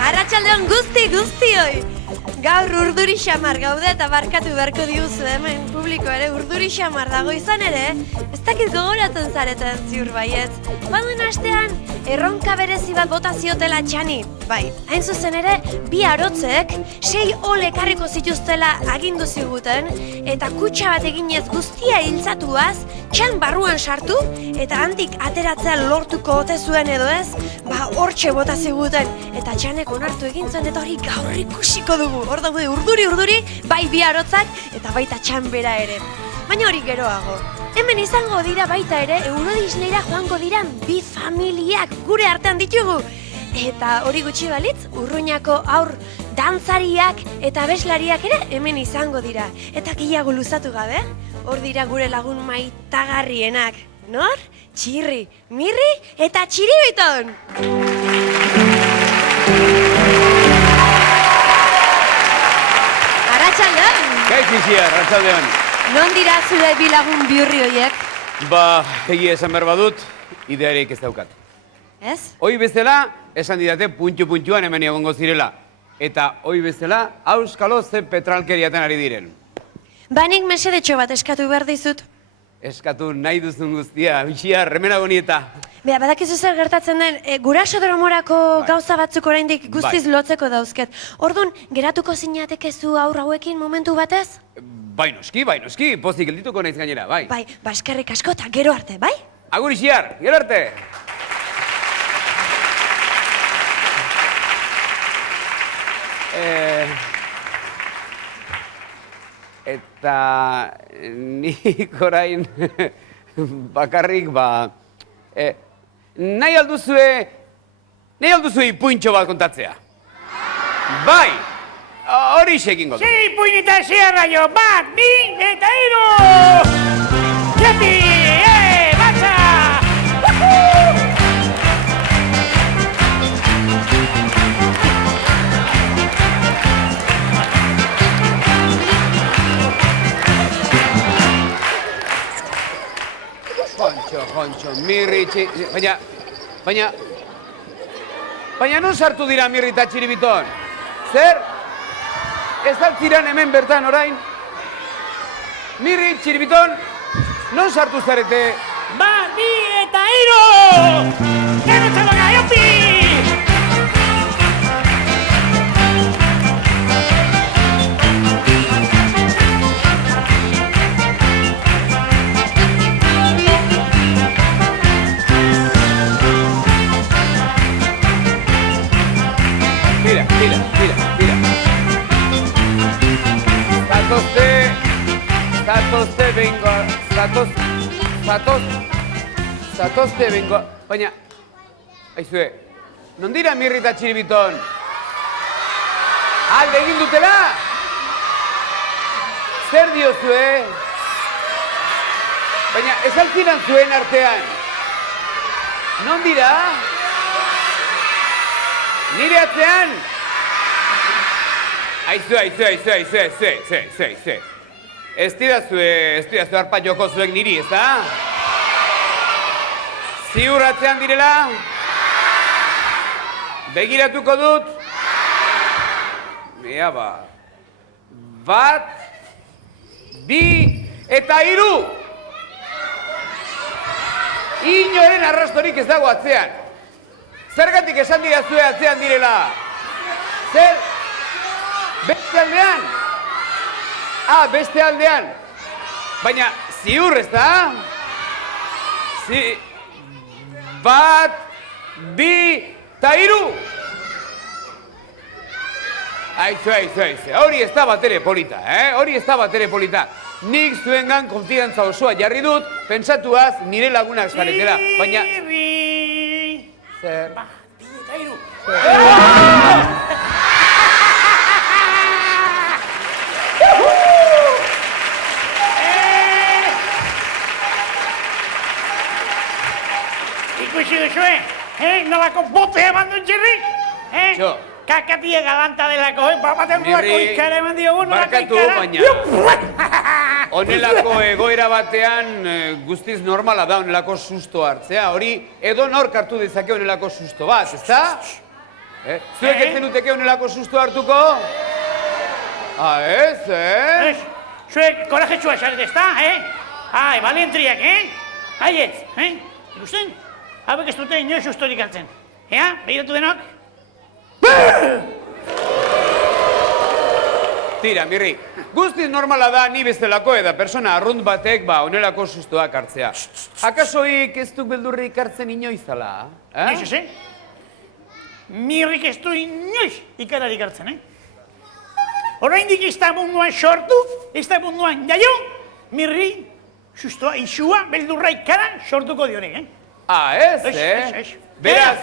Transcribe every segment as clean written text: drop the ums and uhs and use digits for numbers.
Arratsaldeon guztioi. Gaur urduri xamar gaude eta barkatu beharko diguzu hemen publiko ere urduri xamar dago izan ere, ez dakit gogoratzen zareten ziur baietz. Baduen astean, erronka berezi bat bota ziotela Txani. Bai, hain zuzen ere, 2 arotzek 6 ole ekarriko zituztela agindu ziguten, eta kutxa bat eginez guztia hiltzatuaz, Txan barruan sartu, eta handik ateratzea lortuko ote zuen edo ez, hortxe bota ziguten, eta Txanek onartu egin zen, eta hori gaur ikusiko dugu. Hor daude urduri, bai 2 arotzak, eta baita Txan bera ere. Baina hori geroago. Hemen izango dira baita ere, Euro Disneyra joango dira 2 familiak gure artean ditugu. Eta hori gutxi balitz, Urruñako haur dantzariak eta abeslariak ere hemen izango dira. Eta gehiago luzatu gabe, hor dira gure lagun maitagarrienak. Nor? Txirri, Mirri eta Txiribiton! Arratsaldeon! Gaitxixia, arratsaldeon. Non dira zure 2 lagun bihurri horiek? Egia esan behar badut, idearik ez daukat. Ez? Hoi bezala, esan didate puntxu-puntxuan hemen egongo zirela. Eta hoi bezala, auskalo ze petralkeriaten ari diren. Banik mesedetxo bat eskatu behar dizut. Eskatu nahi duzun guztia, bitxia, remenago nieta. Badakizu zer gertatzen den, gurasoderomorako gauza batzuk oraindik guztiz lotzeko dauzket. Orduan, geratuko zinatekezu aur hauekin momentu batez? Bai noski, pozik geldituko naiz gainera, bai. Bai, eskerrik asko eta gero arte, bai? Agur ixiar, gero arte! Eta nik orain bakarrik nahi alduzue ipuintxo bat kontatzea. Bai, hori egingo du. 6 ipuinita zierra jo, 1, 2 eta 3! Jepi, batza! Jontxo, Mirri, baina non sartu dira Mirri eta Txiribiton? Zer? Ez altziran hemen bertan orain? Mirri, Txiribiton, non sartu zarete? 1, 2 eta 3! Gero txaloga, jopi! Zatozte bengo, baina, aizue, non dira Mirri eta Txiribiton? Alde egin dutela? Zer diozue? Baina, ez altziran zuen artean. Non dira? Nire atzean? Aizue. Ez didazue arpa joko zuek niri, ez da? Ziur atzean direla? Begiratuko dut? Ea ba. 1, 2 eta 3! Inoren arrastorik ez dago atzean. Zergatik esan didazue atzean direla? Zer? Beste aldean? Beste aldean. Baina, ziur ez da? 1, 2 eta 3! Aizu, hori ez da batere polita, Hori ez da batere polita. Nik zuengan konfidantza osoa jarri dut, pentsatuaz nire lagunak zaretela, baina... Mirri! Zer? Bat, bi eta hiru. Ikusi duzue, nolako bote eman duen Txirrik? Jo. Kakatia galanta delako, baten nolako ikara eman diogun, nolako barkatu, ikara. baina... Honelako egoera batean guztiz normala da honelako susto hartzea. Hori edo nork hartu dezake honelako susto bat, ezta? Zuek ez zenuteke honelako susto hartuko? Ez? Zuek korajetxua esaret ezta, Ai, valentriak, Aietz, ikusten? Hauek ez dute inoiz sustorik hartzen. Begiratu denok? Tira, Mirri, guztiz normala da ni bezalako eda persona arrunt batek honelako sustoak hartzea. Akasoik ez duk beldurrik hartzen inoizala? Inoiz ez, Mirrik ez du inoiz ikararik hartzen, Oraindik ez da munduan sortu, ez da munduan jaio, Mirri sustoa, isua, beldurra ikaran sortuko dionik, Ez? Beraz,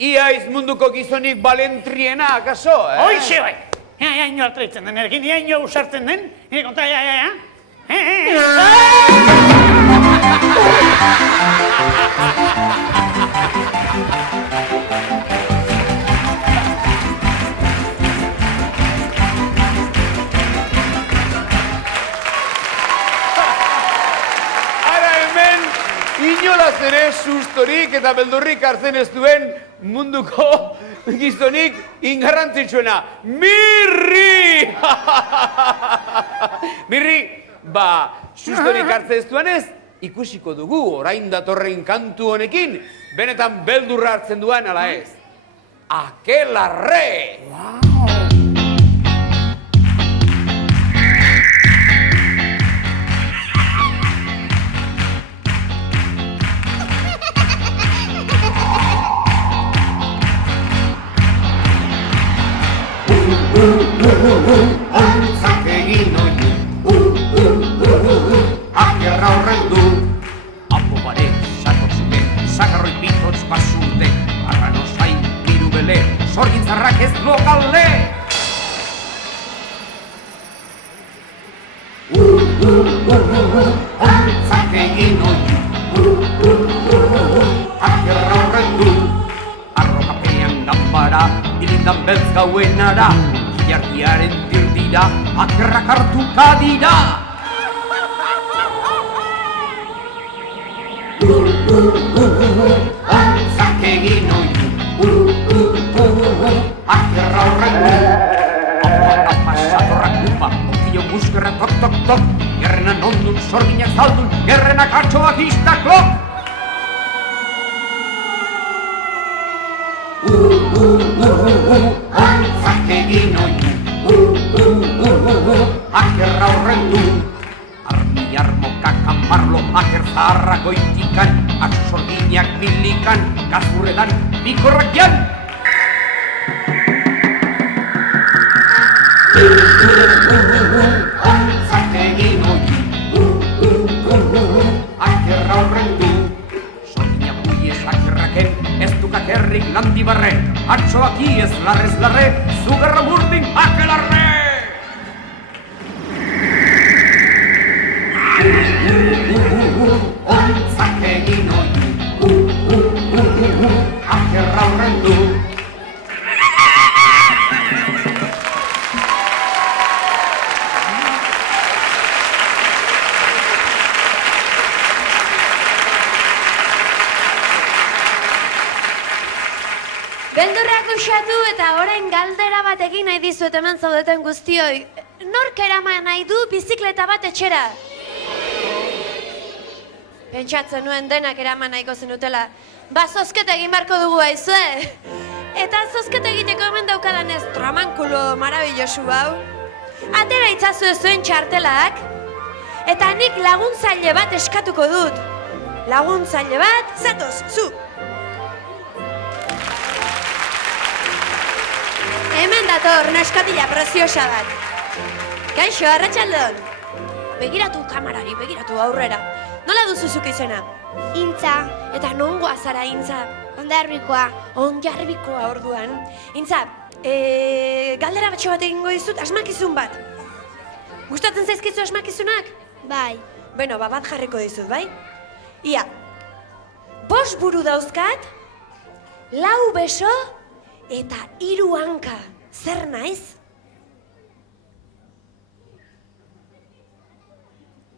iaiz munduko gizonik balentriena, akaso, Hoize bai! Ino altreitzen den, ino usartzen den, konta, Ara hemen, inolaz ere sustorik eta beldurrik hartzen ez duen munduko gizonik ingarrantzitsuena. Mirri! Mirri, sustorik hartzen ez duenez, ikusiko dugu orain datorren kantu honekin, benetan beldurra hartzen duan ala ez. Akelarre! Ontzak egin oiu, akerra horrendu. Apo bare, sakotzuke, sakarroi pitotz basute, arrano zain, miru bele, sorgintzarrak ez lokalde. Ontzak egin oiu, akerra horrendu. Arrokapean ganbara, bilindan beltz gauenara, jardiaren dirdira, akerrak hartuka dira. Ontzak egin oiu, akerra horrendu. Apata pasatorrak gupa, okio muskerra tok tok tok, gerrenan ondun, sorginak zaldun, gerrenak atxoak istaklok. Ontzak egin oiu, akerra horrendu. Armi armoka kamarlo, aker zaharra goitikan, atxo sorginak bilikan, gazurretan bikorrak jan. Ontzak egin oiu, akerra horrendu. Sorginak buies akerraken, ez dukak herrik landi barre, atxoak iez larrez larre, zugarra murdin akelarre! Ontzak egin oiu, akerra horrendu. Beldurrak usatu eta orain galdera bat egin nahi dizuet hemen zaudeten guztioi. Nork eraman nahi du bizikleta bat etxera? Pentsatzen nuen denak eraman nahiko zenutela. Zozketa egin barko dugu aizue. Eta zozketa egiteko hemen daukadan ez tramankulo marabillosu hau. Atera itzazu zuen txartelak. Eta nik laguntzaile bat eskatuko dut. Laguntzaile bat, zatoz, zu! Hemen dator, neskatila preziosa bat. Kaixo, arratsaldeon. Begiratu kamarari, begiratu aurrera. Nola duzuzuk izena? Intza, Eta nongoa zara, Intza? ondarbikoa. Onjarbikoa orduan. Intza, galdera batxo bat egingo dizut, asmakizun bat. Gustatzen zaizkizu asmakizunak? Bai, Bueno, bat jarriko dizut, bai? Ia, 5 buru dauzkat, 4 beso eta 3 hanka. Zer naiz?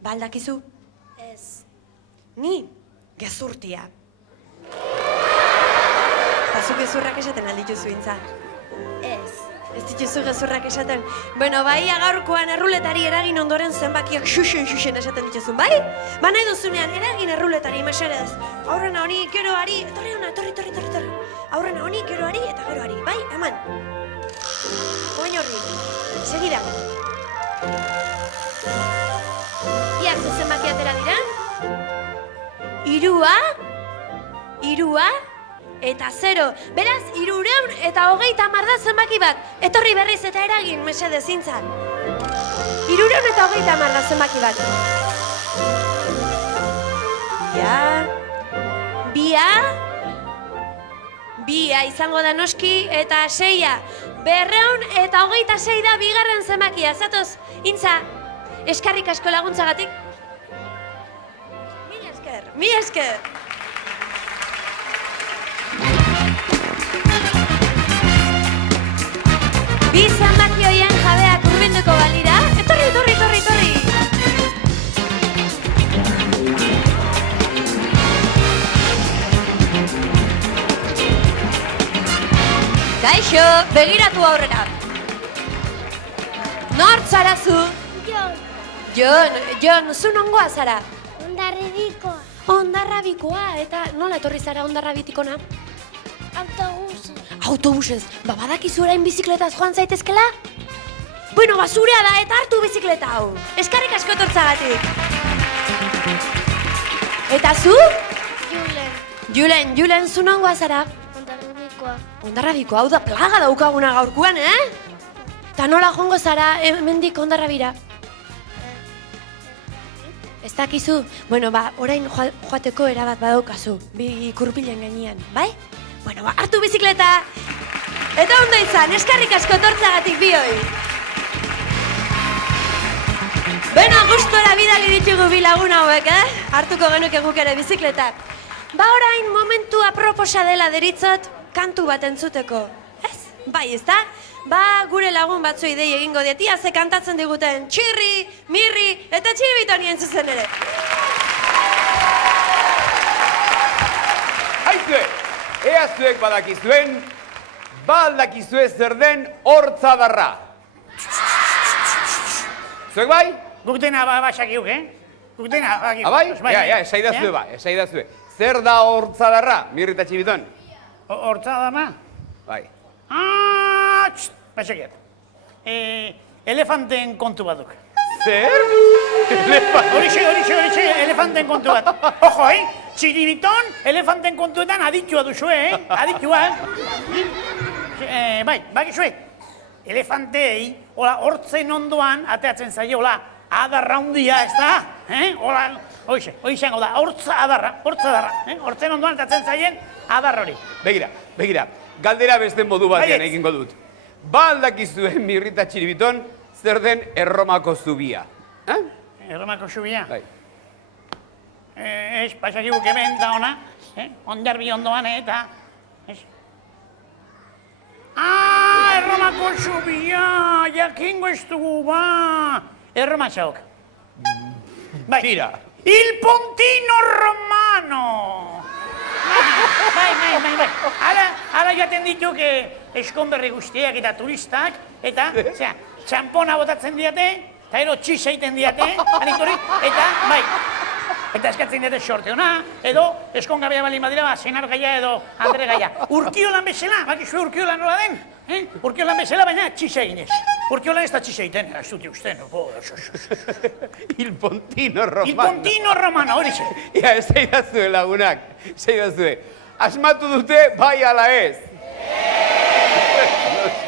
Baldakizu? ez. Ni, gezurtia. Eta zu gezurrak esaten aldituzu, Intza. Ez. Ez dituzu gezurrak esaten. Bueno, bai, gaurkoan erruletari eragin ondoren zenbakiak xuxen esaten dituzun, bai? Ba nahi duzunean, eragin erruletari, mesedez. Aurrena honi, gero hari, etorri hona, etorri. Aurrena honi, gero hari, eta gero hari, bai? Eman. Oain horri, segida. Iak ze zenbaki atera dira? 3 eta 0. Beraz, 330 da zenbaki bat. Etorri berriz eta eragin, mesedez, Intza. 330 da zenbaki bat. Ja. Bia izango da noski eta 6. 226 da bigarren zenbakia. Zatoz, Intza, eskarrik asko laguntzagatik. Mila esker. Bi zenbaki horien jabeak hurbilduko balira. Etorri. Kaixo, begiratu aurrera. Nort zara zu? Jon, zu nongoa zara? Ondarribikoa. Ondarrabikoa, eta nola etorri zara Ondarrabitikona? Autobusa. Autobusez, badakizu orain bizikletaz joan zaitezkela? Bueno, zurea da eta hartu bizikleta hau. Eskarrik asko etortzagatik. Eta zu? Julen, zu nongoa zara? Ondarribikoa. Ondarrabiko, hau da plaga daukaguna gaurkoan, Eta nola joango zara hemendik Ondarrabira? Ez dakizu? Bueno, orain joateko erabat badaukazu, bi kurpilen gainean, bai? Bueno, hartu bizikleta! Eta ondo izan, eskarrik asko tortzagatik bioi! Beno, gustora bidali ditugu bi lagun hauek, Hartuko genuke guk ere bizikleta. Orain momentu aproposa dela deritzot kantu bat entzuteko. Ez? Bai, ez da? Gure lagun batzu idei egingo dietia ze kantatzen diguten Txirri, Mirri eta Txiribitoni zuzen ere. Haizue, ea zuek badakizuen, aldakizue zer den hortzadarra. Zuek bai? Guk dena basakiuk, Guk dena basakiuk. Abai? Esaidazue. Zer da hortzadarra, Mirri eta Txibiton? Hortzadarra? Bai. Basakiat. Elefanten kontu batuk. Zer? Horixe, elefanten kontu bat. Ojo, Txiribiton elefanten kontuetan aditua duzue, Aditua, Bai, bakizue. Elefantei, hortzen ondoan, ateatzen zaio, adarra hundia, ez da? Horixe da, hortzadarra. Hortzen ondoan ateatzen zaien adarra hori. Begira, galdera beste modu batean egingo dut. Aldakizuen Mirri eta Txiribiton zer den Erromako zubia. Erromako zubia? Bai. Ez, pasakibuk hemen da ona, Ondarbi ondoan, eta... Erromako zubia, jakingo ez dugu, Erromatxaok. Tira. Il Pontino Romano! Bai. Hala jaten dituk eskonberri guztiak eta turistak, eta, txampona botatzen diate, eta ero txisa egiten diate, eta, bai. Eta eskatzen diate sorte hona, edo eskongabea bali madira, senar gaia edo andre gaia. Urkiolan bezala, bakizue urkiolan nola den? Urkiolan bezala, baina txisa eginez. Urkiolan ez da txisa egiten, ez dut usten. Il Pontino Romano. Il Pontino Romano, hori ze. Ia, ez eidazue lagunak, ez eidazue. Asmatu dute bai ala ez?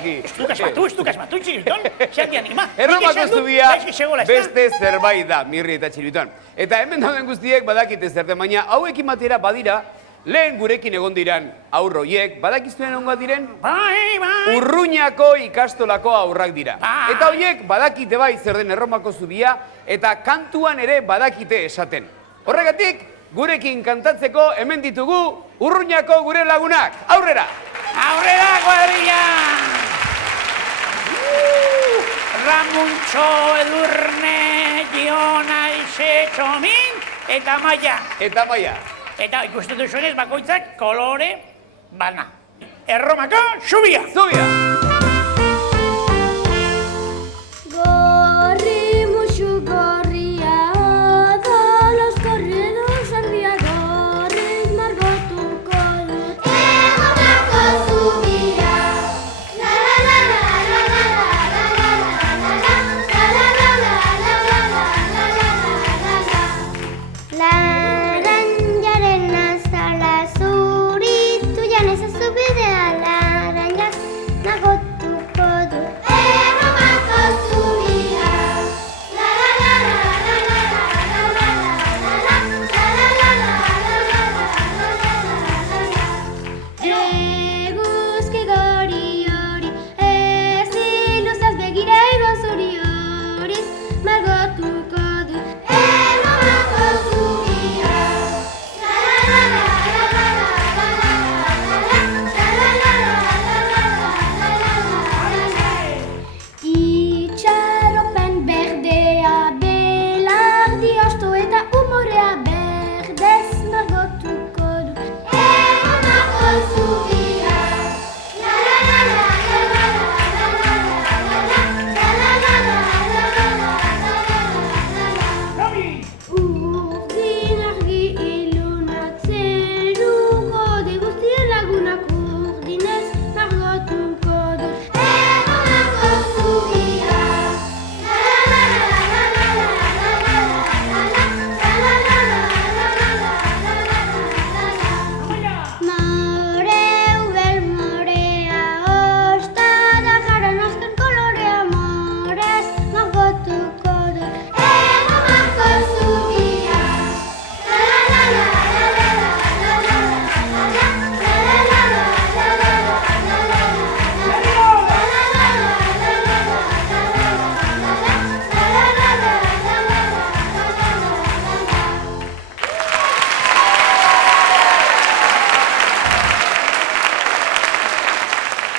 Zehazki. Ez duk asmatu, Txiribiton. Zer di anima. Erromako zubia Gaizki zegoela, ez da? beste zerbait da, Mirri eta Txiribiton. Eta hemen dauden guztiek badakite zerten, baina hauekin batera badira, lehen gurekin egon diran aurroiek, badakiztuen ongat diren? Bai. Urruñako ikastolako aurrak dira. Bai. Eta horiek badakite bai zer den Erromako zubia, eta kantuan ere badakite esaten. Horregatik, gurekin kantatzeko hemen ditugu Urruñako gure lagunak. Aurrera! Aurrera, kuadrilla! Ramuntxo, Edurne, Giona, Ixe, Txomin, eta Maia. Eta Maia. Eta ikusten duzuenez bakoitzak kolore bana. Erromako zubia! Zubia!